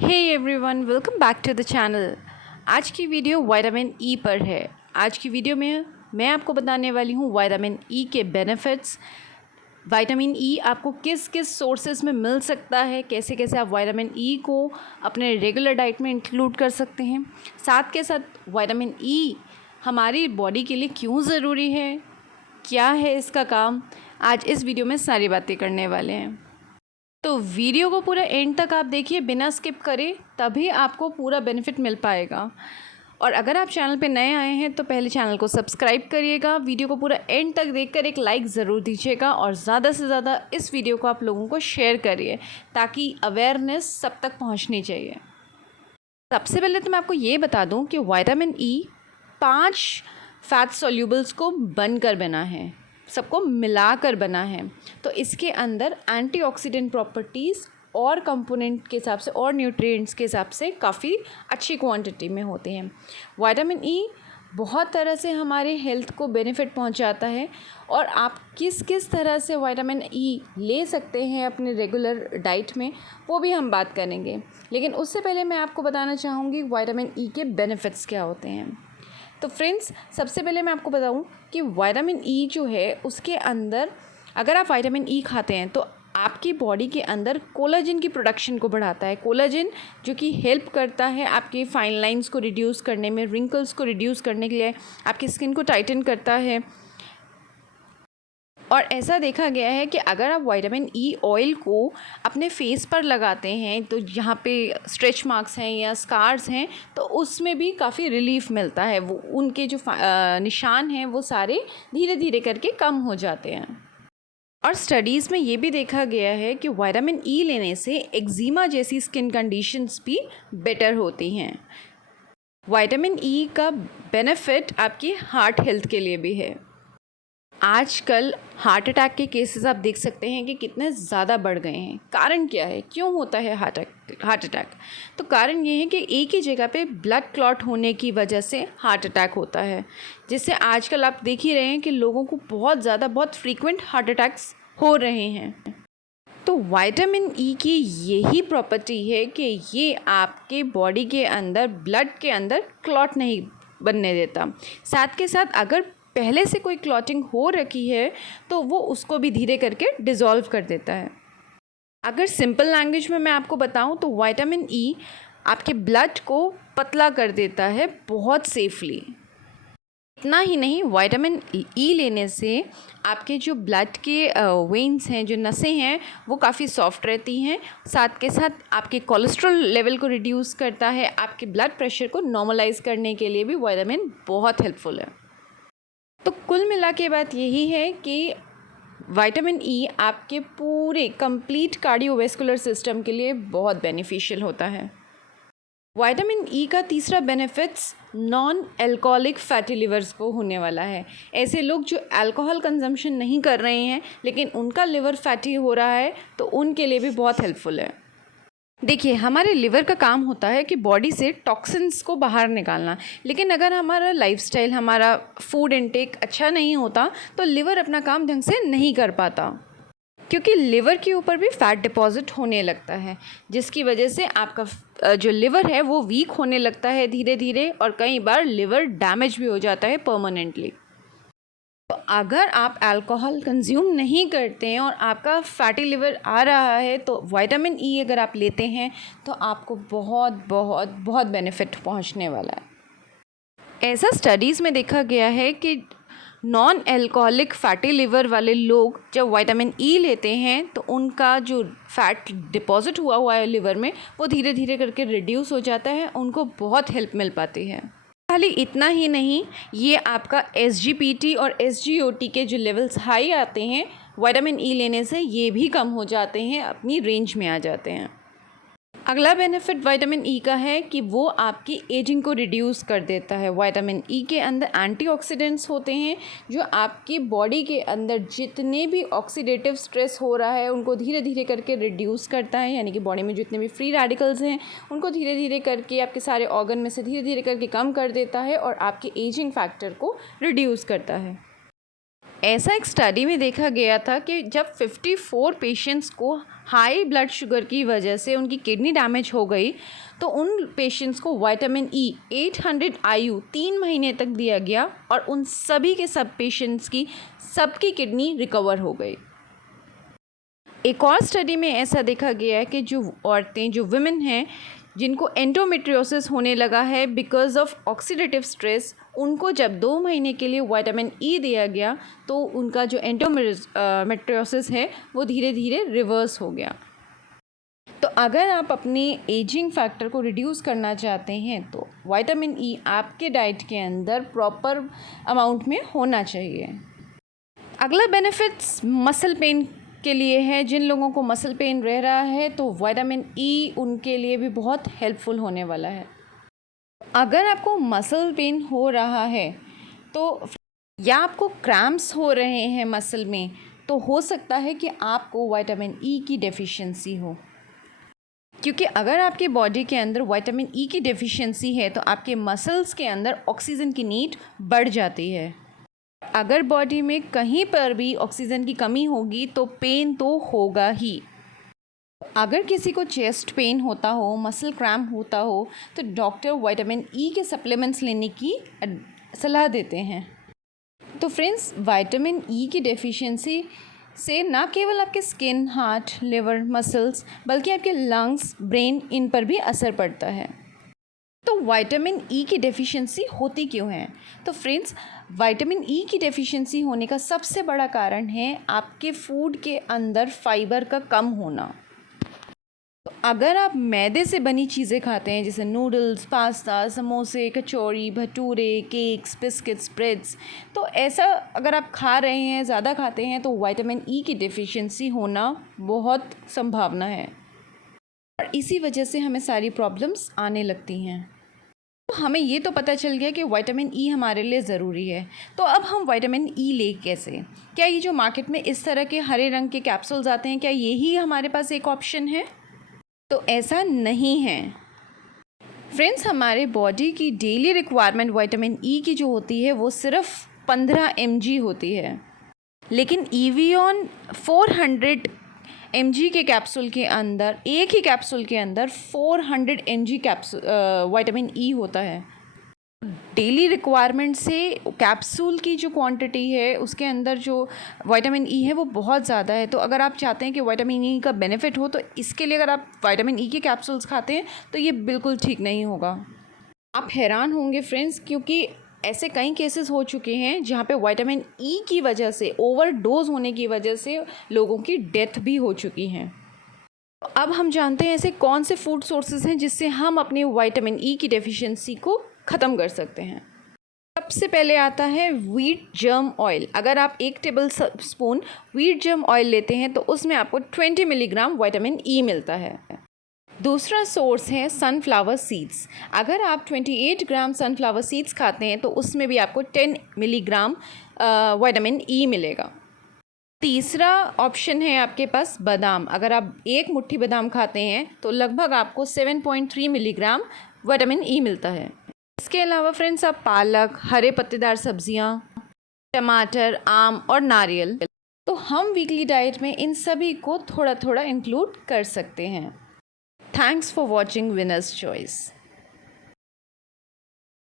Hey everyone, welcome back to the channel. आज की video vitamin E पर है। आज की वीडियो में मैं आपको बताने वाली हूँ विटामिन ई के बेनिफिट्स। विटामिन ई आपको किस किस सोर्सेज में मिल सकता है, कैसे कैसे आप विटामिन ई को अपने रेगुलर डाइट में इंक्लूड कर सकते हैं। साथ के साथ विटामिन ई हमारी बॉडी के लिए क्यों ज़रूरी है, क्या है इसका काम, आज इस वीडियो में सारी बातें करने वाले हैं। तो वीडियो को पूरा एंड तक आप देखिए बिना स्किप करे, तभी आपको पूरा बेनिफिट मिल पाएगा। और अगर आप चैनल पे नए आए हैं तो पहले चैनल को सब्सक्राइब करिएगा, वीडियो को पूरा एंड तक देखकर एक लाइक ज़रूर दीजिएगा और ज़्यादा से ज़्यादा इस वीडियो को आप लोगों को शेयर करिए ताकि अवेयरनेस सब तक पहुंचनी चाहिए। सबसे पहले तो मैं आपको ये बता दूं कि विटामिन ई 5 फैट सॉल्यूबल्स को बनकर बना है, सबको मिलाकर बना है। तो इसके अंदर एंटीऑक्सीडेंट प्रॉपर्टीज़ और कंपोनेंट के हिसाब से और न्यूट्रिएंट्स के हिसाब से काफ़ी अच्छी क्वांटिटी में होते हैं। विटामिन ई बहुत तरह से हमारे हेल्थ को बेनिफिट पहुंचाता है और आप किस किस तरह से विटामिन ई ले सकते हैं अपने रेगुलर डाइट में, वो भी हम बात करेंगे। लेकिन उससे पहले मैं आपको बताना चाहूँगी विटामिन ई के बेनिफिट्स क्या होते हैं। तो फ्रेंड्स, सबसे पहले मैं आपको बताऊं कि विटामिन ई जो है उसके अंदर अगर आप विटामिन ई खाते हैं तो आपकी बॉडी के अंदर कोलाजन की प्रोडक्शन को बढ़ाता है। कोलाजन जो कि हेल्प करता है आपके फाइन लाइंस को रिड्यूस करने में, रिंकल्स को रिड्यूस करने के लिए, आपकी स्किन को टाइटन करता है। और ऐसा देखा गया है कि अगर आप विटामिन ई ऑयल को अपने फेस पर लगाते हैं तो जहाँ पे स्ट्रेच मार्क्स हैं या स्कार्स हैं तो उसमें भी काफ़ी रिलीफ मिलता है। वो उनके जो निशान हैं वो सारे धीरे धीरे करके कम हो जाते हैं। और स्टडीज़ में ये भी देखा गया है कि विटामिन ई लेने से एक्जिमा जैसी स्किन कंडीशंस भी बेटर होती हैं। विटामिन ई का बेनिफिट आपकी हार्ट हेल्थ के लिए भी है। आजकल हार्ट अटैक के केसेस आप देख सकते हैं कि कितने ज़्यादा बढ़ गए हैं। कारण क्या है, क्यों होता है हार्ट अटैक? तो कारण ये है कि एक ही जगह पे ब्लड क्लॉट होने की वजह से हार्ट अटैक होता है, जिससे आजकल आप देख ही रहे हैं कि लोगों को बहुत फ्रीक्वेंट हार्ट अटैक्स हो रहे हैं। तो विटामिन ई की यही प्रॉपर्टी है कि ये आपके बॉडी के अंदर, ब्लड के अंदर क्लॉट नहीं बनने देता। साथ के साथ अगर पहले से कोई क्लॉटिंग हो रखी है तो वो उसको भी धीरे करके डिज़ोल्व कर देता है। अगर सिंपल लैंग्वेज में मैं आपको बताऊं तो विटामिन ई आपके ब्लड को पतला कर देता है बहुत सेफली। इतना ही नहीं, विटामिन ई लेने से आपके जो ब्लड के वेन्स हैं, जो नसें हैं, वो काफ़ी सॉफ्ट रहती हैं। साथ के साथ आपके कोलेस्ट्रॉल लेवल को रिड्यूस करता है। आपके ब्लड प्रेशर को नॉर्मलाइज करने के लिए भी विटामिन बहुत हेल्पफुल है। तो कुल मिला के बात यही है कि विटामिन ई आपके पूरे कंप्लीट कार्डियोवैस्कुलर सिस्टम के लिए बहुत बेनिफिशियल होता है। विटामिन ई का तीसरा benefits non alcoholic fatty levers को होने वाला है। ऐसे लोग जो अल्कोहल कंजम्पशन नहीं कर रहे हैं लेकिन उनका लिवर फैटी हो रहा है तो उनके लिए भी बहुत हेल्पफुल है। देखिए, हमारे लिवर का काम होता है कि बॉडी से टॉक्सिन्स को बाहर निकालना, लेकिन अगर हमारा लाइफस्टाइल, हमारा फूड इनटेक अच्छा नहीं होता तो लिवर अपना काम ढंग से नहीं कर पाता, क्योंकि लिवर के ऊपर भी फैट डिपॉजिट होने लगता है, जिसकी वजह से आपका जो लिवर है वो वीक होने लगता है धीरे धीरे, और कई बार लिवर डैमेज भी हो जाता है परमानेंटली। तो अगर आप अल्कोहल कंज्यूम नहीं करते हैं और आपका फैटी लिवर आ रहा है तो विटामिन ई अगर आप लेते हैं तो आपको बहुत बेनिफिट पहुंचने वाला है। ऐसा स्टडीज़ में देखा गया है कि नॉन एल्कोहलिक फैटी लिवर वाले लोग जब विटामिन ई लेते हैं तो उनका जो फैट डिपॉजिट हुआ है लिवर में वो धीरे धीरे करके रिड्यूस हो जाता है, उनको बहुत हेल्प मिल पाती है। खाली इतना ही नहीं, ये आपका SGPT और SGOT के जो लेवल्स हाई आते हैं विटामिन ई लेने से ये भी कम हो जाते हैं, अपनी रेंज में आ जाते हैं। अगला बेनिफिट विटामिन ई का है कि वो आपकी एजिंग को रिड्यूस कर देता है। विटामिन ई के अंदर एंटीऑक्सीडेंट्स होते हैं जो आपकी बॉडी के अंदर जितने भी ऑक्सीडेटिव स्ट्रेस हो रहा है उनको धीरे धीरे करके रिड्यूस करता है, यानी कि बॉडी में जितने भी फ्री रेडिकल्स हैं उनको धीरे धीरे करके आपके सारे ऑर्गन में से धीरे धीरे करके कम कर देता है और आपके एजिंग फैक्टर को रिड्यूस करता है। ऐसा एक स्टडी में देखा गया था कि जब 54 पेशेंट्स को हाई ब्लड शुगर की वजह से उनकी किडनी डैमेज हो गई, तो उन पेशेंट्स को विटामिन ई 800 IU 3 महीने तक दिया गया और उन सभी के सब पेशेंट्स की सबकी किडनी रिकवर हो गई। एक और स्टडी में ऐसा देखा गया है कि जो औरतें, जो वुमेन हैं जिनको एंडोमेट्रियोसिस होने लगा है बिकॉज ऑफ ऑक्सीडेटिव स्ट्रेस, उनको जब 2 महीने के लिए विटामिन ई दिया गया तो उनका जो एंडोमेट्रियोसिस है वो धीरे धीरे रिवर्स हो गया। तो अगर आप अपनी एजिंग फैक्टर को रिड्यूस करना चाहते हैं तो विटामिन ई आपके डाइट के अंदर प्रॉपर अमाउंट में होना चाहिए। अगला बेनिफिट्स मसल पेन के लिए है। जिन लोगों को मसल पेन रह रहा है तो विटामिन ई उनके लिए भी बहुत हेल्पफुल होने वाला है। अगर आपको मसल पेन हो रहा है तो या आपको क्रैम्प्स हो रहे हैं मसल में, तो हो सकता है कि आपको विटामिन ई की डेफिशिएंसी हो, क्योंकि अगर आपके बॉडी के अंदर विटामिन ई की डेफिशिएंसी है तो आपके मसल्स के अंदर ऑक्सीजन की नीड बढ़ जाती है। अगर बॉडी में कहीं पर भी ऑक्सीजन की कमी होगी तो पेन तो होगा ही। अगर किसी को चेस्ट पेन होता हो, मसल क्रैम्प होता हो, तो डॉक्टर विटामिन ई के सप्लीमेंट्स लेने की सलाह देते हैं। तो फ्रेंड्स, विटामिन ई की डेफिशिएंसी से ना केवल आपके स्किन, हार्ट, लिवर, मसल्स, बल्कि आपके लंग्स, ब्रेन, इन पर भी असर पड़ता है। तो विटामिन ई की डेफिशिएंसी होती क्यों है? तो फ्रेंड्स, विटामिन ई की डेफिशिएंसी होने का सबसे बड़ा कारण है आपके फूड के अंदर फाइबर का कम होना। तो अगर आप मैदे से बनी चीज़ें खाते हैं जैसे नूडल्स, पास्ता, समोसे, कचौड़ी, भटूरे, केक्स, बिस्किट्स, ब्रेड्स, तो ऐसा अगर आप खा रहे हैं, ज़्यादा खाते हैं, तो विटामिन ई की डेफिशिएंसी होना बहुत संभावना है और इसी वजह से हमें सारी प्रॉब्लम्स आने लगती हैं। तो हमें ये तो पता चल गया कि विटामिन ई हमारे लिए ज़रूरी है। तो अब हम विटामिन ई ले कैसे? क्या ये जो मार्केट में इस तरह के हरे रंग के कैप्सूल्स आते हैं, क्या यही हमारे पास एक ऑप्शन है? तो ऐसा नहीं है फ्रेंड्स। हमारे बॉडी की डेली रिक्वायरमेंट विटामिन ई की जो होती है वो सिर्फ 15 mg होती है, लेकिन EVION 400 mg के कैप्सूल के अंदर, एक ही कैप्सूल के अंदर 400 mg विटामिन ई होता है। डेली रिक्वायरमेंट से कैप्सूल की जो क्वांटिटी है उसके अंदर जो विटामिन ई है वो बहुत ज़्यादा है। तो अगर आप चाहते हैं कि विटामिन ई का बेनिफिट हो, तो इसके लिए अगर आप विटामिन ई के कैप्सूल्स खाते हैं तो ये बिल्कुल ठीक नहीं होगा। आप हैरान होंगे फ्रेंड्स, क्योंकि ऐसे कई केसेस हो चुके हैं जहाँ पे विटामिन ई की वजह से, ओवरडोज होने की वजह से लोगों की डेथ भी हो चुकी हैं। अब हम जानते हैं ऐसे कौन से फूड सोर्सेज हैं जिससे हम अपनी विटामिन ई की डेफिशिएंसी को ख़त्म कर सकते हैं। सबसे पहले आता है व्हीट जर्म ऑयल। अगर आप 1 table spoon wheat germ oil लेते हैं तो उसमें आपको 20 मिलीग्राम विटामिन ई मिलता है। दूसरा सोर्स है सनफ्लावर सीड्स। अगर आप 28 ग्राम सनफ्लावर सीड्स खाते हैं तो उसमें भी आपको 10 मिलीग्राम विटामिन ई मिलेगा। तीसरा ऑप्शन है आपके पास बादाम। अगर आप 1 मुट्ठी बादाम खाते हैं तो लगभग आपको 7.3 मिलीग्राम विटामिन ई मिलता है। इसके अलावा फ्रेंड्स, आप पालक, हरे पत्तेदार सब्जियां, टमाटर, आम और नारियल, तो हम वीकली डाइट में इन सभी को थोड़ा थोड़ा इंक्लूड कर सकते हैं। Thanks for watching winners choice.